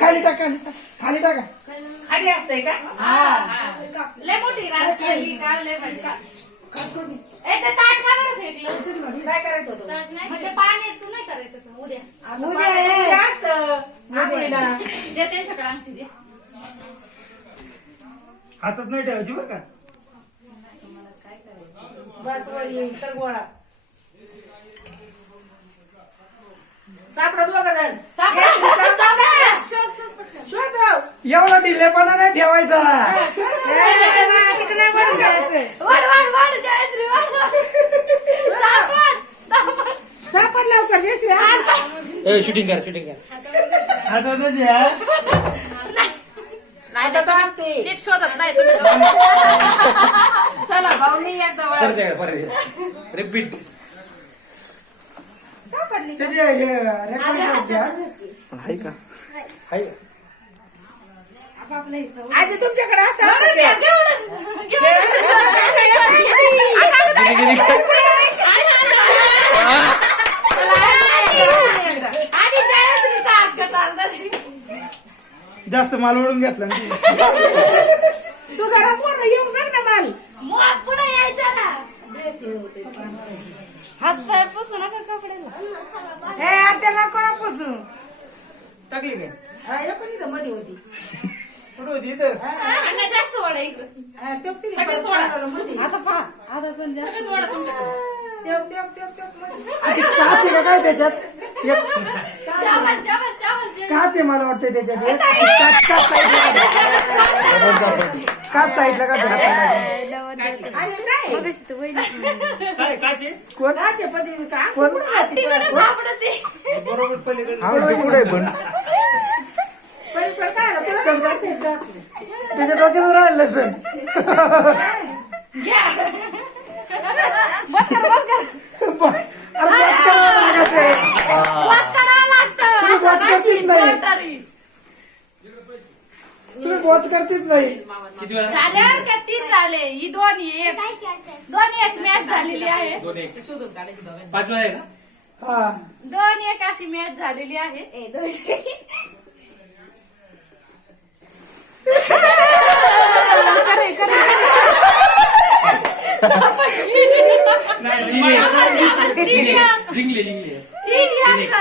खाली टाका खाली टाका. खाली असतंय का? लय मोठी रास केली का लय भारी. ए ते ताट का बरं फेकलं? काय करायचं होतं? ताट नाही मग ते पाण्यात तू नाही करायचं का? उद्या उद्या असतं आंघोळीला. दे त्यांच्याकडे आणखी दे. हातात नाही ठेवायची बरं का. बस वर येईल तर गोळा सापडा दोघं जण. शोध एवढा ढिलेपणा नाही ठेवायचा. तिकडे वर जायचं. वाढ जयश्री वाढ. सापड लवकर जयश्री. शूटिंग कर. हातातच या. नाही तर तो आमचे. नीट शोधत नाही तुम्ही. चला भाऊनी एकदा रिपीट. त्याची रेकॉर्ड द्या. हाय का? हाय. आजी तुमच्याकडे असतं असं घेऊन खेळ. घेऊन असे शोध, असे शोध. आधी जयश्रीचा हक्क चालणार. जास्त माल ओढून घेतला ना. तू जरा पूर्ण येऊन बघ ना माल. मुळात पुढे यायचं ना. हात पाय पुसू नका कपड्याला. हे त्याला कोणा पुसू टाकली काय? पण इथं मध्ये होती. कुठं होती इथं? अण्णा जास्त वडा इकडं. सगळं सोडा. आता पहा आता पण सगळं सोडा आता काच आहे का काय त्याच्यात? एक शाबास शाबास शाबास. काच आहे मला वाटतं त्याच्यात. एक काच साईडला का काय काचे? कोण कोण तिकडे सापडते. बरोबर पलीकडे. आवडते कुठे पण त्याच्या डोक्यात राहिलं सर. घ्या. अरे वाच करावं लागत आहे. वाच करावं लागतं. तुम्ही वाच करतीच नाही. म्हातारी. तुम्ही वाच करतीच नाही. किती वेळा? झाल्यावर का 30 झाले. ही दोन एक मॅच झालेली आहे. 5 वेळा आहे का? हा 2-1 अशी मॅच झालेली आहे. जिंकले. तीन अंक.